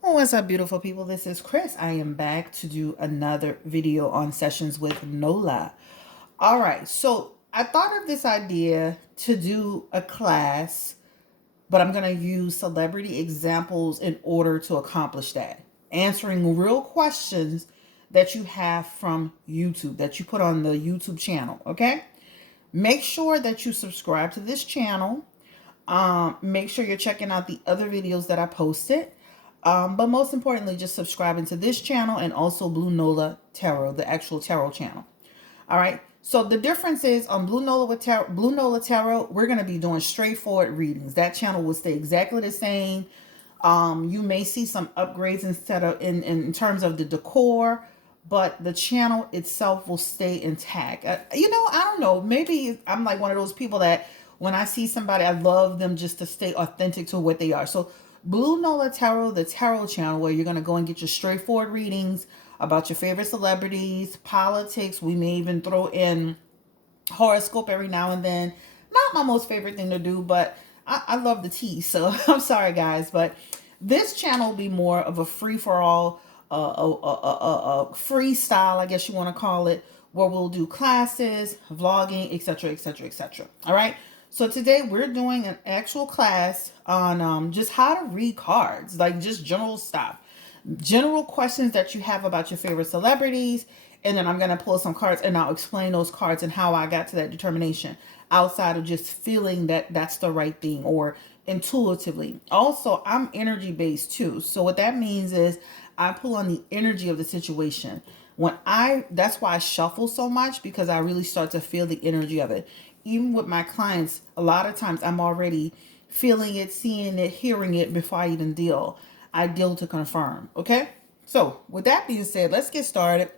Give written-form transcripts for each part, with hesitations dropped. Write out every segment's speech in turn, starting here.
What's up, beautiful people? This is Chris. I am back to do another video on sessions with Nola. All right, so I thought of this idea to do a class, but I'm going to use celebrity examples in order to accomplish that. Answering real questions that you have from YouTube, that you put on the YouTube channel, okay? Make sure that you subscribe to this channel. Make sure you're checking out the other videos that I posted. But most importantly, just subscribing to this channel and also Blue Nola Tarot, the actual tarot channel. All right. So the difference is on Blue Nola Tarot, we're going to be doing straightforward readings. That channel will stay exactly the same. You may see some upgrades instead of in terms of the decor, but the channel itself will stay intact. I don't know. Maybe I'm like one of those people that when I see somebody, I love them just to stay authentic to what they are. So Blue Nola Tarot, the tarot channel, where you're going to go and get your straightforward readings about your favorite celebrities, politics. We may even throw in horoscope every now and then. Not my most favorite thing to do, but I love the tea. So I'm sorry, guys. But this channel will be more of a free-for-all, freestyle, I guess you want to call it, where we'll do classes, vlogging, etc., etc., etc. All right. So today we're doing an actual class on just how to read cards, like just general stuff, general questions that you have about your favorite celebrities. And then I'm going to pull some cards and I'll explain those cards and how I got to that determination outside of just feeling that that's the right thing or intuitively. Also, I'm energy based too. So what that means is I pull on the energy of the situation. That's why I shuffle so much, because I really start to feel the energy of it. Even with my clients, a lot of times I'm already feeling it, seeing it, hearing it before I even deal. I deal to confirm. Okay. So with that being said, let's get started.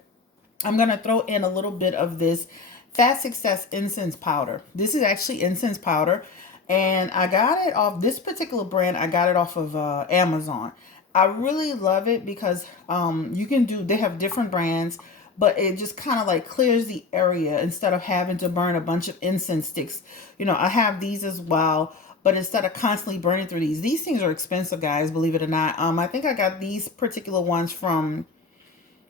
I'm going to throw in a little bit of this Fast Success incense powder. This is actually incense powder. And I got it off this particular brand. I got it off of Amazon. I really love it because they have different brands, but it just kind of like clears the area instead of having to burn a bunch of incense sticks. I have these as well, but instead of constantly burning through these things are expensive, guys, believe it or not. I think I got these particular ones from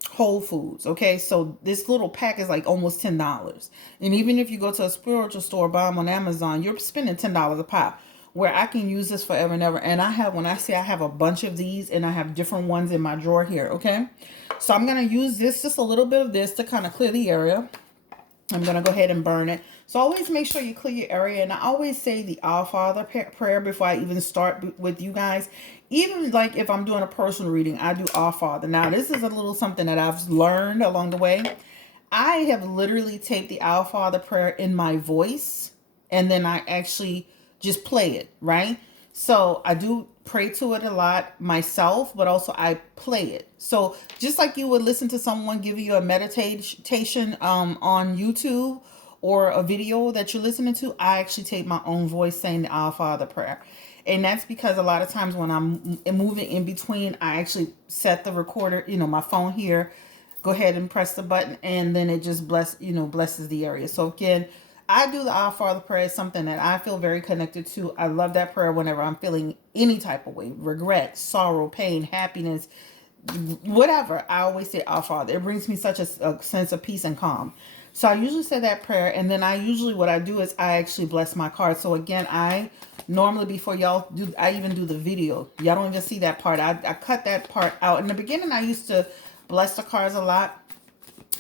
Whole Foods. Okay, so this little pack is like almost $10. And even if you go to a spiritual store, buy them on Amazon, you're spending $10 a pop. Where I can use this forever and ever. And when I say I have a bunch of these, and I have different ones in my drawer here. Okay, so I'm going to use this, just a little bit of this, to kind of clear the area. I'm going to go ahead and burn it. So always make sure you clear your area. And I always say the Our Father prayer before I even start with you guys. Even like if I'm doing a personal reading, I do Our Father. Now, this is a little something that I've learned along the way. I have literally taped the Our Father prayer in my voice, and then I actually just play it, right? So I do pray to it a lot myself, but also I play it. So just like you would listen to someone give you a meditation on YouTube or a video that you're listening to, I actually take my own voice saying the Our Father prayer. And that's because a lot of times when I'm moving in between, I actually set the recorder, my phone here, go ahead and press the button, and then it just blesses the area. So again, I do the Our Father prayer. It's something that I feel very connected to. I love that prayer whenever I'm feeling any type of way, regret, sorrow, pain, happiness, whatever. I always say Our Father. It brings me such a sense of peace and calm. So I usually say that prayer, and then what I do is I actually bless my cards. So again, I normally, before y'all do, I even do the video. Y'all don't even see that part. I cut that part out. In the beginning, I used to bless the cards a lot.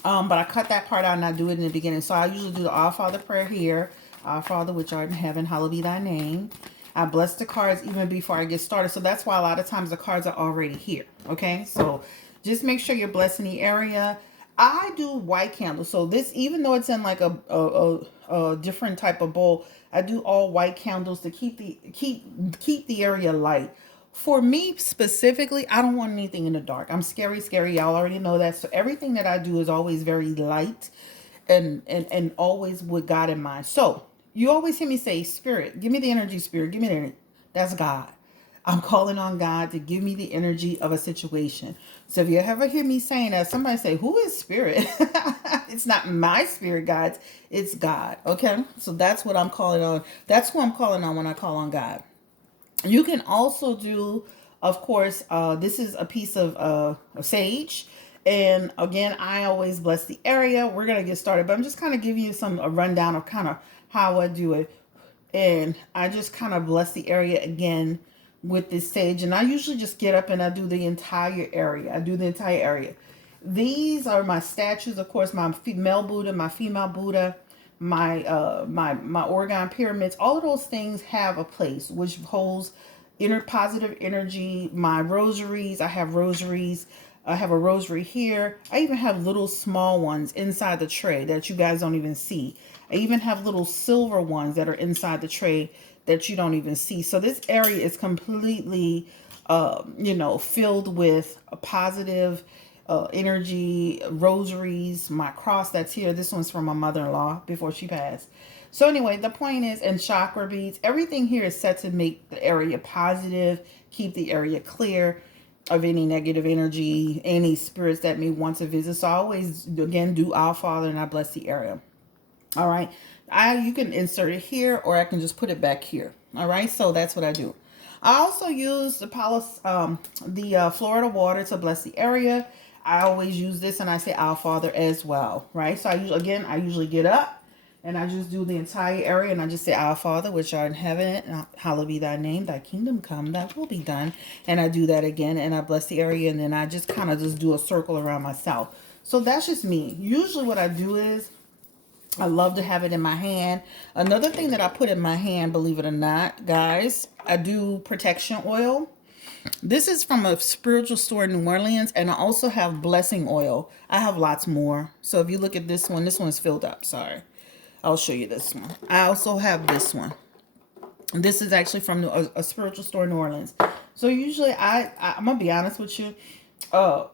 But I cut that part out and I do it in the beginning. So I usually do the Our Father prayer here. Our Father, which art in heaven, hallowed be thy name. I bless the cards even before I get started. So that's why a lot of times the cards are already here. Okay, so just make sure you're blessing the area. I do white candles. So this, even though it's in like a different type of bowl, I do all white candles to keep the area light. For me specifically, I don't want anything in the dark. I'm scary. Y'all already know that. So everything that I do is always very light and always with God in mind. So you always hear me say, Spirit, give me the energy, Spirit, give me the energy. That's God. I'm calling on God to give me the energy of a situation. So if you ever hear me saying that, somebody say, who is Spirit? It's not my spirit guides. It's God. Okay. So that's what I'm calling on. That's who I'm calling on when I call on God. You can also do Of course, this is a piece of sage. And again, I always bless the area. We're going to get started, but I'm just kind of giving you a rundown of kind of how I do it. And I just kind of bless the area again with this sage. And I usually just get up and I do the entire area. These are my statues, of course, my male Buddha, my female Buddha, my orgone pyramids. All of those things have a place which holds positive energy. My rosaries, I have rosaries. I have a rosary here. I even have little small ones inside the tray that you guys don't even see. I even have little silver ones that are inside the tray that you don't even see. So this area is completely, filled with a positive energy, rosaries, my cross that's here. This one's from my mother-in-law before she passed. So anyway, the point is, and chakra beads, everything here is set to make the area positive, keep the area clear of any negative energy, any spirits that may want to visit. So I always, again, do Our Father and I bless the area. All right. You can insert it here or I can just put it back here. All right. So that's what I do. I also use the Florida water to bless the area. I always use this and I say Our Father as well. Right. So I usually get up and I just do the entire area and I just say, Our Father, which art in heaven, hallowed be thy name, thy kingdom come, thy will be done. And I do that again and I bless the area and then I just kind of just do a circle around myself. So that's just me. Usually what I do is I love to have it in my hand. Another thing that I put in my hand, believe it or not, guys, I do protection oil. This is from a spiritual store in New Orleans, and I also have blessing oil. I have lots more. So if you look at this one's filled up. Sorry. I'll show you this one. I also have this one. This is actually from a spiritual store in New Orleans. So usually I'm going to be honest with you. I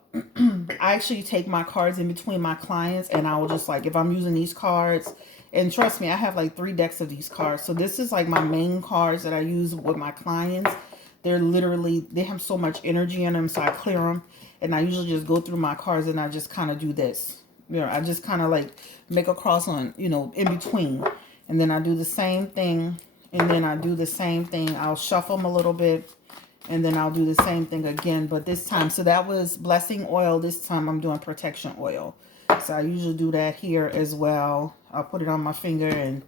actually take my cards in between my clients and I will just if I'm using these cards, and trust me, I have 3 decks of these cards. So this is my main cards that I use with my clients. They have so much energy in them. So I clear them and I usually just go through my cards and I just kind of do this. I just kind of make a cross on, in between. And then I do the same thing. And then I do the same thing. I'll shuffle them a little bit. And then I'll do the same thing again. But this time, so that was blessing oil. This time I'm doing protection oil. So I usually do that here as well. I'll put it on my finger and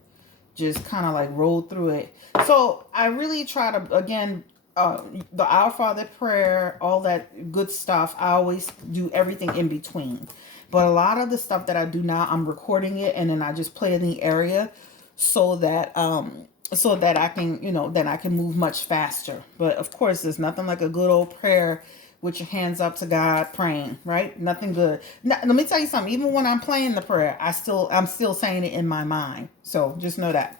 just kind of roll through it. So I really try to, again, the Our Father prayer, all that good stuff. I always do everything in between. But a lot of the stuff that I do now, I'm recording it and then I just play in the area so that I can, then I can move much faster. But of course, there's nothing like a good old prayer with your hands up to God praying, right? Nothing good. Now, let me tell you something. Even when I'm playing the prayer, I'm still saying it in my mind. So just know that.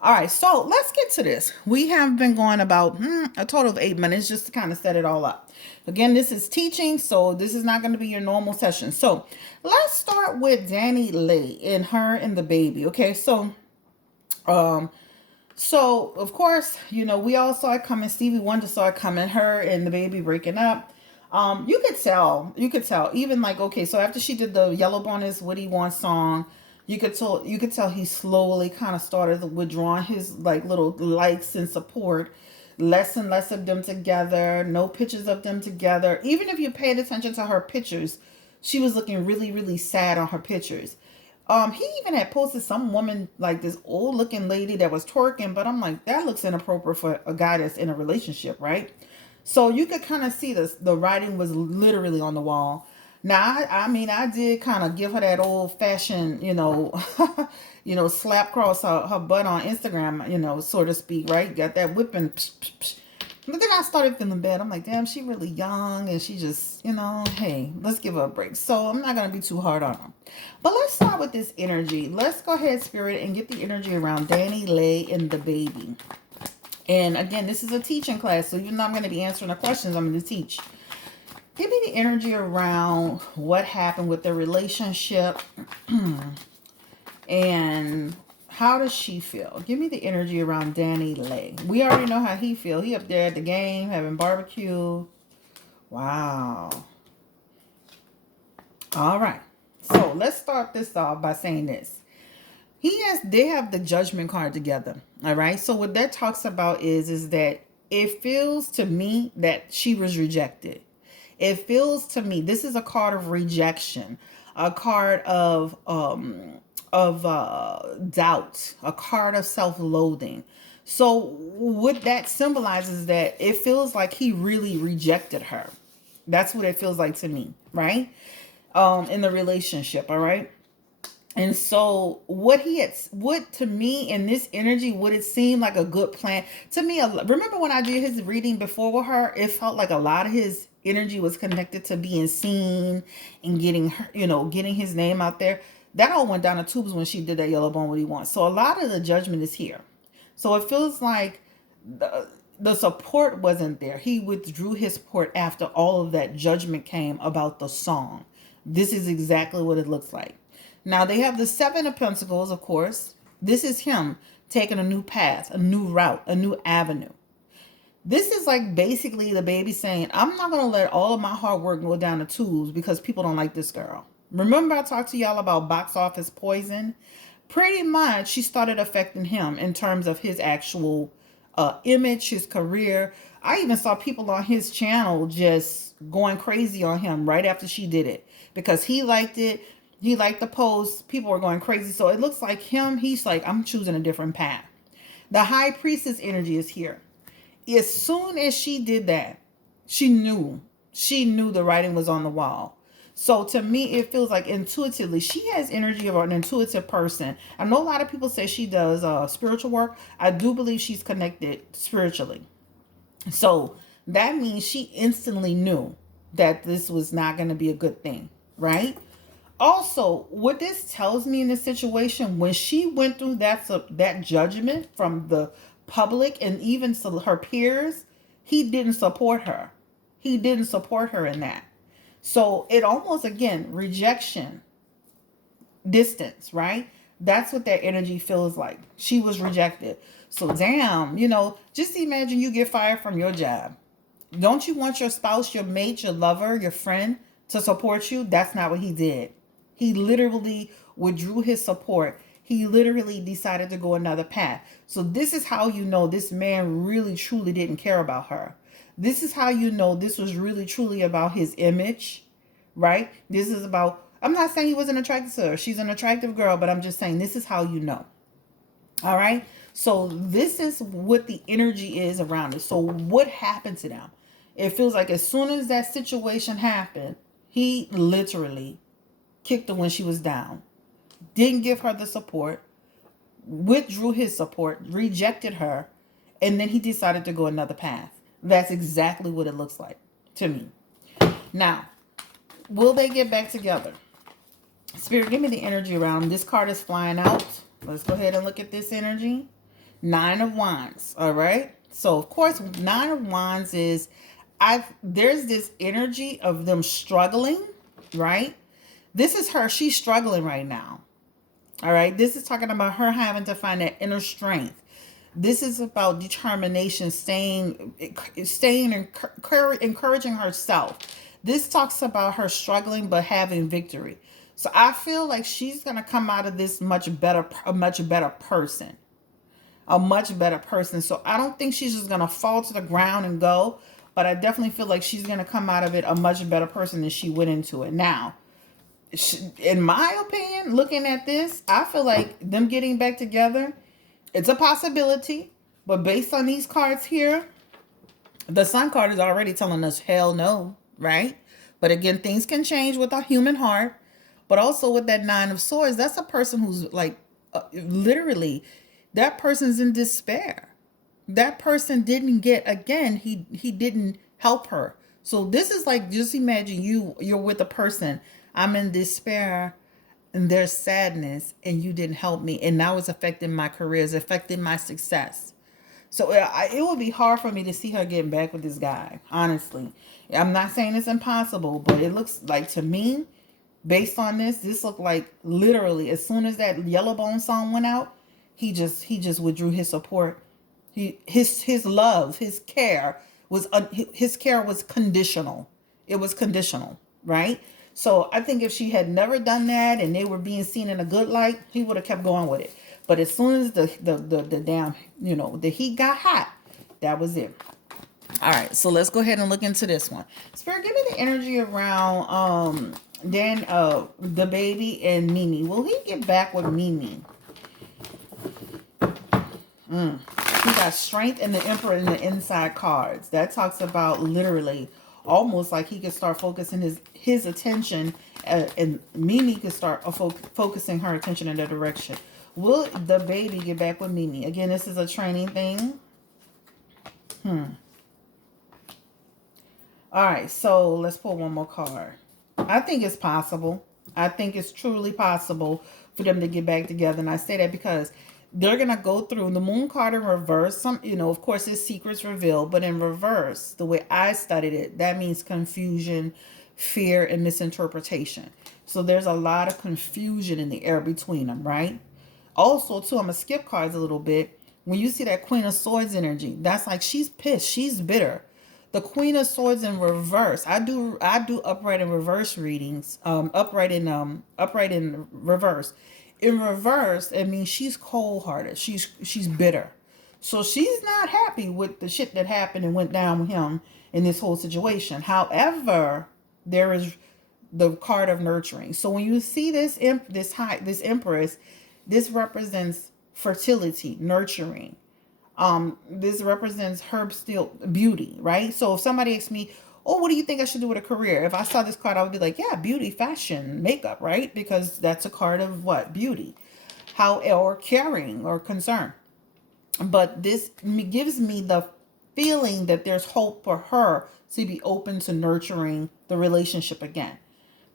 All right, so let's get to this. We have been going about a total of 8 minutes just to kind of set it all up. Again, this is teaching, so this is not going to be your normal session. So let's start with DaniLeigh and her and the baby. Okay, so of course, we all saw it coming. Stevie Wonder saw it coming. Her and the baby breaking up. You could tell. Even okay, so after she did the Yellow Bonnet What He Wants song, you could tell he slowly kind of started withdrawing his little likes and support. Less and less of them together. No pictures of them together. Even if you paid attention to her pictures, she was looking really, really sad on her pictures. He even had posted some woman, this old looking lady that was twerking, but I'm like, that looks inappropriate for a guy that's in a relationship, right? So you could kind of see the writing was literally on the wall. Now, I did kind of give her that old fashioned, slap across her butt on Instagram, so to speak, right? Got that whipping. Psh, psh, psh. But then I started feeling bad. I'm like, damn, she really young and she just, hey, let's give her a break. So I'm not going to be too hard on her. But let's start with this energy. Let's go ahead, Spirit, and get the energy around DaniLeigh and the baby. And again, this is a teaching class. So even though I'm going to be answering the questions, I'm going to teach. Give me the energy around what happened with the relationship and how does she feel? Give me the energy around DaniLeigh. We already know how he feels. He up there at the game having barbecue. Wow. All right. So let's start this off by saying this. They have the Judgment card together. All right. So what that talks about is that it feels to me that she was rejected. It feels to me this is a card of rejection, a card of doubt, a card of self-loathing. So what that symbolizes that it feels like he really rejected her. That's what it feels like to me, right? In the relationship, all right? And so what to me in this energy, would it seem like a good plan to me? Remember when I did his reading before with her, it felt like a lot of his energy was connected to being seen and getting her, getting his name out there. That all went down the tubes when she did that Yellow Bone What He Wants. So a lot of the judgment is here. So it feels like the support wasn't there. He withdrew his support after all of that judgment came about the song. This is exactly what it looks like. Now they have the Seven of Pentacles, of course. This is him taking a new path, a new route, a new avenue. This is like basically the baby saying, I'm not going to let all of my hard work go down the tubes because people don't like this girl. Remember I talked to y'all about box office poison? Pretty much she started affecting him in terms of his actual image, his career. I even saw people on his channel just going crazy on him right after she did it because he liked it. He liked the post. People were going crazy. So it looks like him. He's like, I'm choosing a different path. The High Priestess energy is here. As soon as she did that, she knew the writing was on the wall. So to me, it feels like intuitively, she has energy of an intuitive person. I know a lot of people say she does spiritual work. I do believe she's connected spiritually. So that means she instantly knew that this was not going to be a good thing, right? Also, what this tells me in this situation, when she went through that judgment from the public and even her peers, he didn't support her. He didn't support her in that. So it almost, again, rejection, distance, right? That's what that energy feels like. She was rejected. So damn, just imagine you get fired from your job. Don't you want your spouse, your mate, your lover, your friend to support you? That's not what he did. He literally withdrew his support. He literally decided to go another path. So this is how you know this man really truly didn't care about her. This is how you know this was really truly about his image, right? This is about, I'm not saying he wasn't attracted to her. She's an attractive girl, but I'm just saying this is how you know. All right? So this is what the energy is around it. So what happened to them? It feels like as soon as that situation happened, he literally kicked her when she was down, didn't give her the support, withdrew his support, rejected her, and then he decided to go another path. That's exactly what it looks like to me. Now, will they get back together? Spirit, give me the energy around them. This card is flying out. Let's go ahead and look at this energy. Nine of Wands. All right. So, of course, Nine of Wands is, there's this energy of them struggling, right? This is her. She's struggling right now. All right. This is talking about her having to find that inner strength. This is about determination, encouraging herself. This talks about her struggling but having victory. So I feel like she's going to come out of this a much better person. A much better person. So I don't think she's just going to fall to the ground and go. But I definitely feel like she's going to come out of it a much better person than she went into it. Now, in my opinion, looking at this, I feel like them getting back together, it's a possibility. But based on these cards here, the Sun card is already telling us hell no, right? But again, things can change with a human heart. But also with that Nine of Swords, that's a person who's like, literally, that person's in despair. That person didn't get, again, he didn't help her. So this is like, just imagine you're with a person. I'm in despair and there's sadness and you didn't help me. And now it's affecting my career. It's affecting my success. So it would be hard for me to see her getting back with this guy, honestly. I'm not saying it's impossible, but it looks like, to me, based on this looked like literally as soon as that Yellow Bone song went out, he just withdrew his support. His love, his care was conditional. It was conditional, right? So I think if she had never done that and they were being seen in a good light, he would have kept going with it. But as soon as the damn, the heat got hot, that was it. All right, so let's go ahead and look into this one. Spirit, give me the energy around DaBaby and Mimi. Will he get back with Mimi? He got strength and the Emperor in the inside cards. That talks about literally almost like he could start focusing his attention, and Mimi could start focusing her attention in that direction. Will DaBaby get back with Mimi? Again, this is a training thing. All right, so let's pull one more card. I think it's possible. I think it's truly possible for them to get back together. And I say that because they're going to go through the moon card in reverse. Some, of course, his secrets revealed, but in reverse, the way I studied it, that means confusion, fear, and misinterpretation. So there's a lot of confusion in the air between them, right? Also, too, I'm going to skip cards a little bit. When you see that Queen of Swords energy, that's like she's pissed. She's bitter. The Queen of Swords in reverse. I do upright and reverse readings. Upright in reverse. In reverse, it means she's cold-hearted. She's bitter. So she's not happy with the shit that happened and went down with him in this whole situation. However, there is the card of nurturing. So when you see this Empress, this represents fertility, nurturing. This represents her still beauty, right? So if somebody asks me, oh, what do you think I should do with a career? If I saw this card, I would be like, yeah, beauty, fashion, makeup, right? Because that's a card of what? Beauty. Or caring or concern. But this gives me the feeling that there's hope for her to be open to nurturing the relationship again.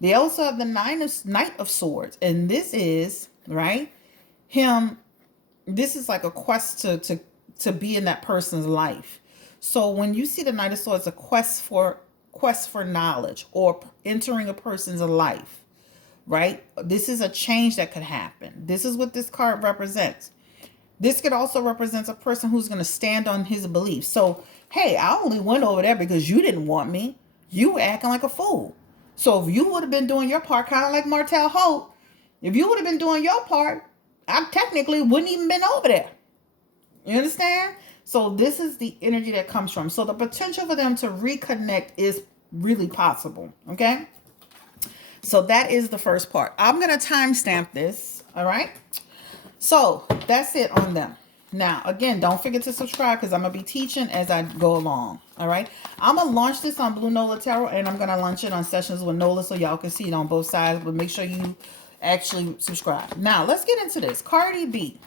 They also have the Knight of Swords. And this is, right, him. This is like a quest to be in that person's life. So when you see the Knight of Swords, a quest for knowledge or entering a person's life, right? This is a change that could happen. This is what this card represents. This could also represent a person who's going to stand on his beliefs. So, hey, I only went over there because you didn't want me. You were acting like a fool. So if you would have been doing your part, kind of like Martell Holt, if you would have been doing your part, I technically wouldn't even been over there. You understand? So this is the energy that comes from. So the potential for them to reconnect is really possible. Okay. So that is the first part. I'm going to timestamp this. All right. So that's it on them. Now, again, don't forget to subscribe because I'm going to be teaching as I go along. All right. I'm going to launch this on Blue Nola Tarot and I'm going to launch it on Sessions with Nola so y'all can see it on both sides. But make sure you actually subscribe. Now, let's get into this. Cardi B.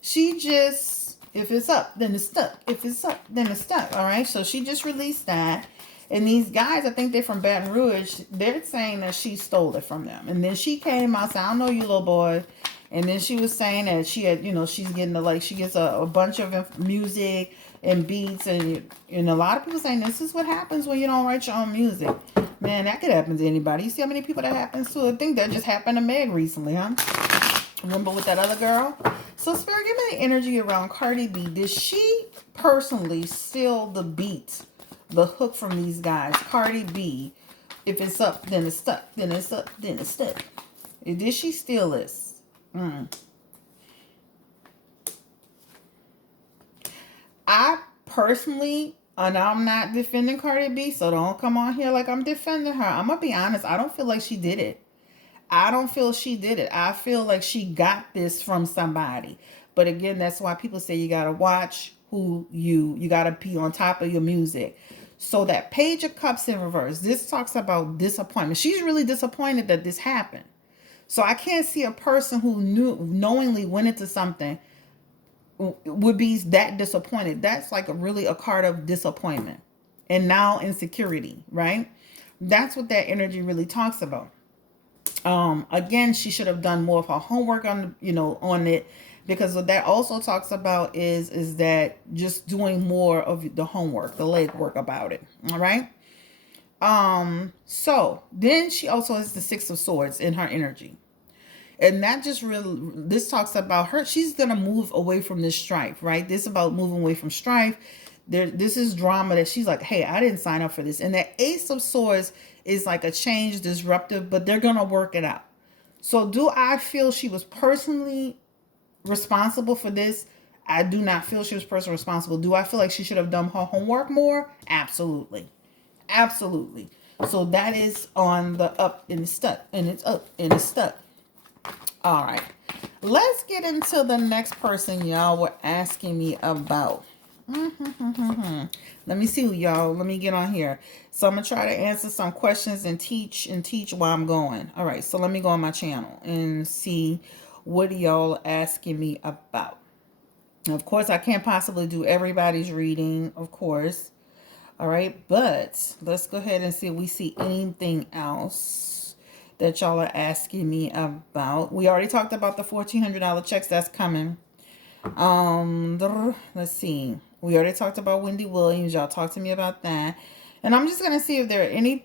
She just... If it's up, then it's stuck. If it's up, then it's stuck. All right. So she just released that. And these guys, I think they're from Baton Rouge. They're saying that she stole it from them. And then she came out, said, I don't know you, little boy. And then she was saying that she had, she's getting she gets a bunch of music and beats. And a lot of people saying this is what happens when you don't write your own music. Man, that could happen to anybody. You see how many people that happens to? I think that just happened to Meg recently, huh? Remember with that other girl? So, Spirit, give me the energy around Cardi B. Did she personally steal the beat, the hook from these guys? Cardi B, if it's up, then it's stuck. Then it's up, then it's stuck. Did she steal this? I personally, and I'm not defending Cardi B, so don't come on here like I'm defending her. I'm going to be honest. I don't feel like she did it. I don't feel she did it. I feel like she got this from somebody. But again, that's why people say you got to watch who you got to be on top of your music. So that Page of Cups in reverse, this talks about disappointment. She's really disappointed that this happened. So I can't see a person who knowingly went into something would be that disappointed. That's like a card of disappointment and now insecurity, right? That's what that energy really talks about. Again, she should have done more of her homework on it, because what that also talks about is that just doing more of the homework, the legwork about it. All right. So then she also has the Six of Swords in her energy. And that just this talks about her. She's going to move away from this strife, right? This is about moving away from strife. This is drama that she's like, hey, I didn't sign up for this. And that Ace of Swords is like a change, disruptive, but they're going to work it out. So do I feel she was personally responsible for this? I do not feel she was personally responsible. Do I feel like she should have done her homework more? Absolutely. Absolutely. So that is on the up and it's stuck. And it's up and it's stuck. All right. Let's get into the next person y'all were asking me about. Let me see, y'all. Let me get on here. So I'm going to try to answer some questions and teach while I'm going. All right. So let me go on my channel and see what y'all asking me about. Of course, I can't possibly do everybody's reading, of course. All right, but let's go ahead and see if we see anything else that y'all are asking me about. We already talked about the $1,400 checks that's coming. Let's see. We already talked about Wendy Williams. Y'all talked to me about that. And I'm just gonna see if there are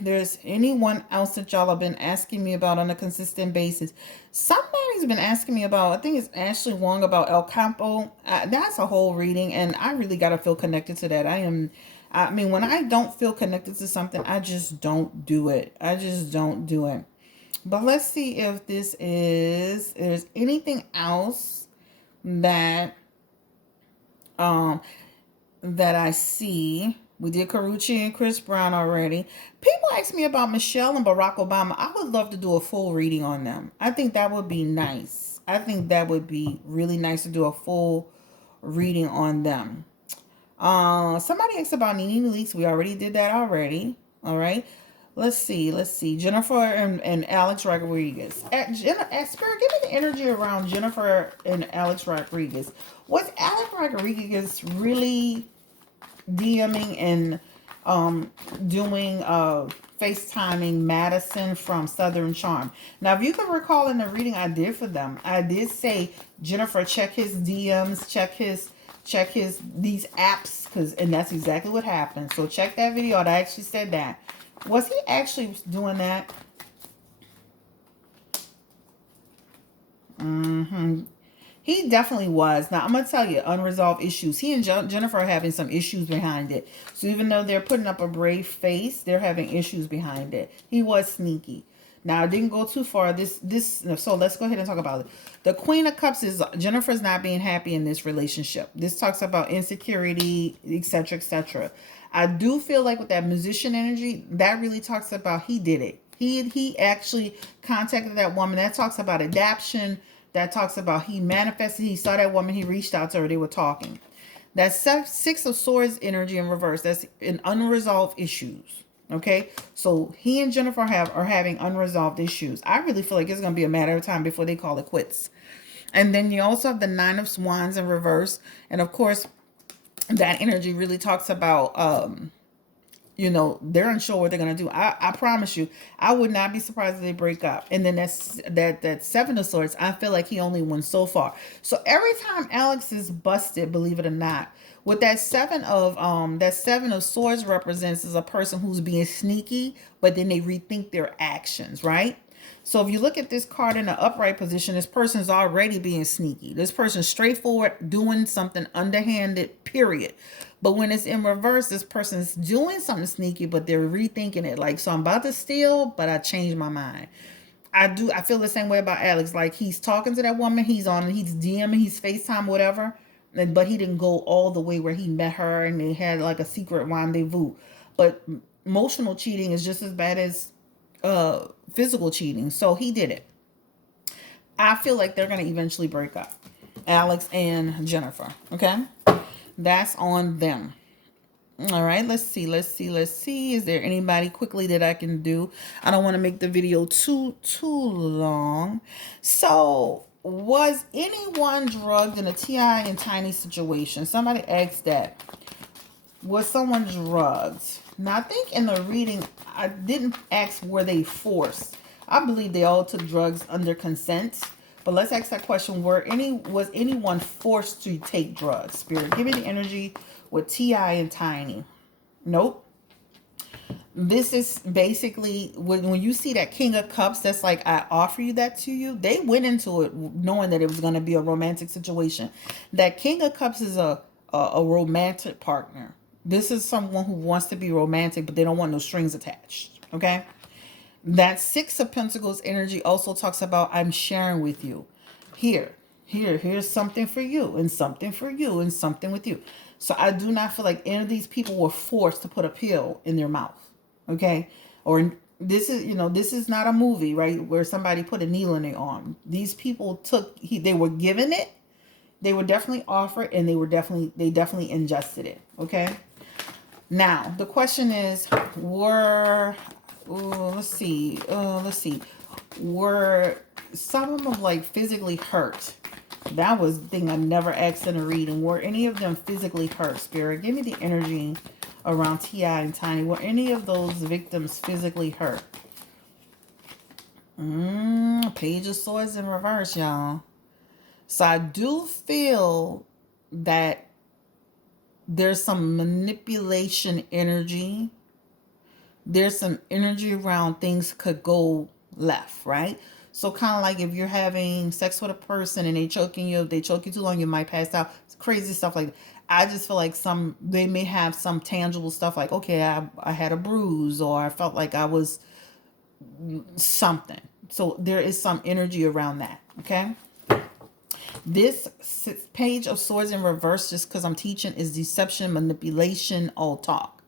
there's anyone else that y'all have been asking me about on a consistent basis. Somebody's been asking me about, I think it's Ashley Wong, about El Campo. That's a whole reading, and I really gotta feel connected to that. I mean, when I don't feel connected to something, I just don't do it. I just don't do it. But let's see if there's anything else that that I see. We did Karuchi and Chris Brown already. People ask me about Michelle and Barack Obama. I would love to do a full reading on them. I think that would be nice. I think that would be really nice to do a full reading on them. Somebody asked about Nene Leakes. We already did that already. All right. Let's see. Jennifer and Alex Rodriguez. Spirit, give me the energy around Jennifer and Alex Rodriguez. Was Alex Rodriguez really DMing and doing FaceTiming Madison from Southern Charm? Now, if you can recall in the reading I did for them, I did say, Jennifer, check his DMs, check his these apps, and that's exactly what happened. So check that video out. I actually said that. Was he actually doing that? He definitely was. Now, I'm going to tell you, unresolved issues. He and Jennifer are having some issues behind it. So even though they're putting up a brave face, they're having issues behind it. He was sneaky. Now, I didn't go too far. So let's go ahead and talk about it. The Queen of Cups is Jennifer's not being happy in this relationship. This talks about insecurity, etc., etc. I do feel like with that musician energy, that really talks about he did it. He actually contacted that woman. That talks about adaptation. That talks about he manifested. He saw that woman. He reached out to her. They were talking. That's Six of Swords energy in reverse. That's in unresolved issues. Okay, so he and Jennifer are having unresolved issues. I really feel like it's going to be a matter of time before they call it quits. And then you also have the Nine of Wands in reverse. And of course, that energy really talks about, they're unsure what they're going to do. I promise you, I would not be surprised if they break up. And then that Seven of Swords, I feel like he only won so far. So every time Alex is busted, believe it or not, what that Seven of Swords represents is a person who's being sneaky, but then they rethink their actions, right? So if you look at this card in the upright position, this person's already being sneaky. This person's straightforward, doing something underhanded, period. But when it's in reverse, this person's doing something sneaky, but they're rethinking it. Like, so I'm about to steal, but I changed my mind. I feel the same way about Alex. Like, he's talking to that woman, he's DMing, he's FaceTime, whatever. But he didn't go all the way where he met her and they had like a secret rendezvous. But emotional cheating is just as bad as physical cheating. So he did it. I feel like they're going to eventually break up. Alex and Jennifer. Okay? That's on them. All right. Let's see. Is there anybody quickly that I can do? I don't want to make the video too long. So, was anyone drugged in a T.I. and Tiny situation? Somebody asked that. Was someone drugged? Now, I think in the reading, I didn't ask were they forced. I believe they all took drugs under consent. But let's ask that question. Was anyone forced to take drugs? Spirit, give me the energy with T.I. and Tiny. Nope. This is basically, when you see that King of Cups, that's like, I offer you that to you. They went into it knowing that it was going to be a romantic situation. That King of Cups is a romantic partner. This is someone who wants to be romantic, but they don't want no strings attached. Okay? That Six of Pentacles energy also talks about, I'm sharing with you. Here, Here's something for you, and something for you, and something with you. So I do not feel like any of these people were forced to put a pill in their mouth. Okay? Or this is, this is not a movie, right? Where somebody put a needle in their arm. These people they were given it, they were definitely offered, and they definitely ingested it. Okay? Now, the question is, let's see, were some of them like physically hurt? That was the thing I never asked in a reading. Were any of them physically hurt, Spirit? Give me the energy around T.I. and Tiny. Were any of those victims physically hurt? Page of Swords in reverse, y'all. So I do feel that there's some manipulation energy. There's some energy around things could go left, right? So kind of like if you're having sex with a person and they choking you, if they choke you too long, you might pass out. It's crazy stuff like that. I just feel like they may have some tangible stuff like, okay, I had a bruise, or I felt like I was something. So there is some energy around that, okay? This Page of Swords in reverse, just because I'm teaching, is deception, manipulation, all talk.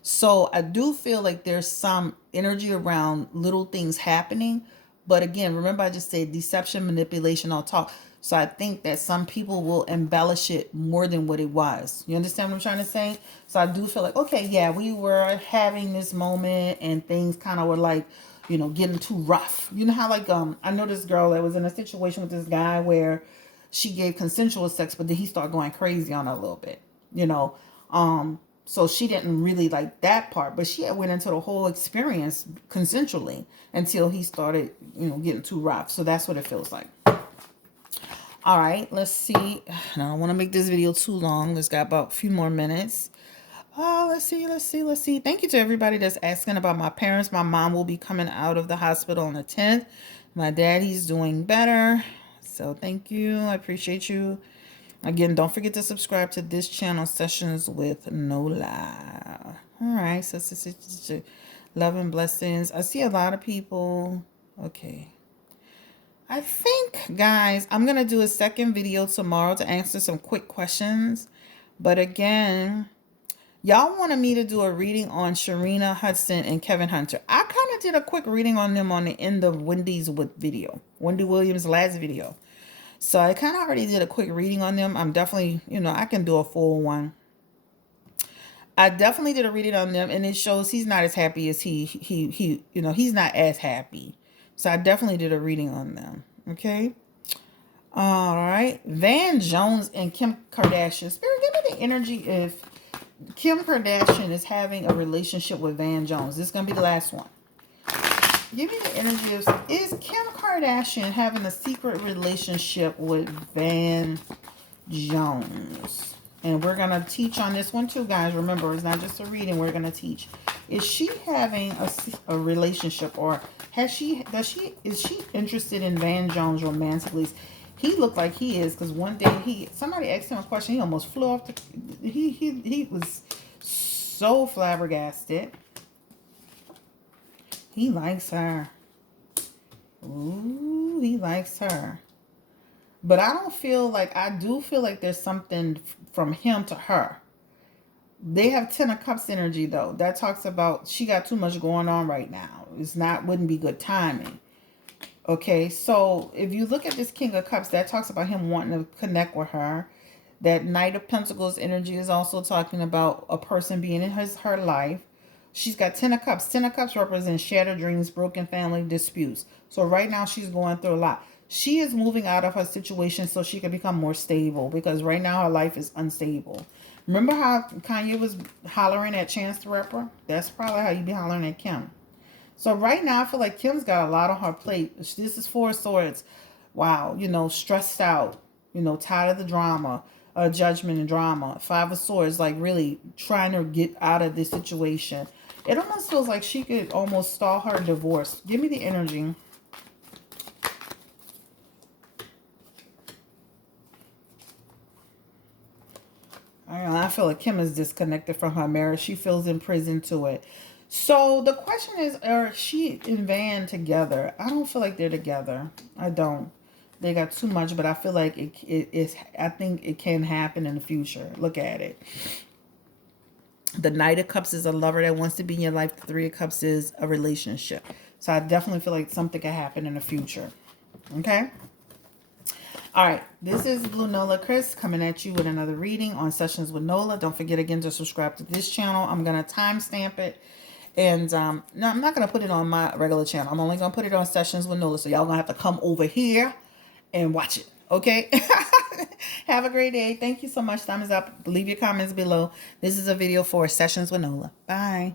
So I do feel like there's some energy around little things happening. But again, remember I just said deception, manipulation, all talk. So I think that some people will embellish it more than what it was. You understand what I'm trying to say? So I do feel like, okay, yeah, we were having this moment and things kind of were like, getting too rough. You know how like, I know this girl that was in a situation with this guy where she gave consensual sex, but then he started going crazy on her a little bit, so she didn't really like that part, but she had went into the whole experience consensually until he started, getting too rough. So that's what it feels like. All right, let's see. I don't want to make this video too long. It's got about a few more minutes. Oh, let's see. Thank you to everybody that's asking about my parents. My mom will be coming out of the hospital on the 10th. My daddy's doing better. So thank you. I appreciate you. Again, don't forget to subscribe to this channel, Sessions with Nola. All right. So, love and blessings. I see a lot of people. Okay. I think, guys, I'm going to do a second video tomorrow to answer some quick questions. But again, y'all wanted me to do a reading on Sharina Hudson and Kevin Hunter. I kind of did a quick reading on them on the end of Wendy Williams' last video. So I kind of already did a quick reading on them. I'm definitely, I can do a full one. I definitely did a reading on them, and it shows he's not as happy as he's not as happy. So I definitely did a reading on them. Okay. All right. Van Jones and Kim Kardashian. Spirit, give me the energy if Kim Kardashian is having a relationship with Van Jones. This is going to be the last one. Give me the energy of, is Kim Kardashian having a secret relationship with Van Jones? And we're going to teach on this one too, guys. Remember, it's not just a reading. We're going to teach. Is she having a relationship, or is she interested in Van Jones romantically? He looked like he is, because one day somebody asked him a question. He almost flew off he was so flabbergasted. He likes her. Ooh, he likes her. But I do feel like there's something from him to her. They have 10 of Cups energy, though. That talks about she got too much going on right now. Wouldn't be good timing. Okay, so if you look at this King of Cups, that talks about him wanting to connect with her. That Knight of Pentacles energy is also talking about a person being in her life. She's got 10 of Cups. 10 of Cups represents shattered dreams, broken family disputes. So right now she's going through a lot. She is moving out of her situation so she can become more stable, because right now her life is unstable. Remember how Kanye was hollering at Chance the Rapper? That's probably how you be hollering at Kim. So right now I feel like Kim's got a lot on her plate. This is Four of Swords. Wow, stressed out, tired of the drama. Judgment and drama. Five of Swords, like really trying to get out of this situation. It almost feels like she could almost stall her divorce. Give me the energy. I feel like Kim is disconnected from her marriage. She feels imprisoned to it. So the question is, are she and Van together? I don't feel like they're together. I don't. They got too much, but I feel like I think it can happen in the future. Look at it. The Knight of Cups is a lover that wants to be in your life. The Three of Cups is a relationship. So I definitely feel like something can happen in the future. Okay? All right. This is Blue Nola Chris coming at you with another reading on Sessions with Nola. Don't forget again to subscribe to this channel. I'm going to timestamp it. And no, I'm not going to put it on my regular channel. I'm only going to put it on Sessions with Nola. So y'all going to have to come over here and watch it. Okay? Have a great day. Thank you so much. Thumbs up. Leave your comments below. This is a video for Sessions with Nola. Bye.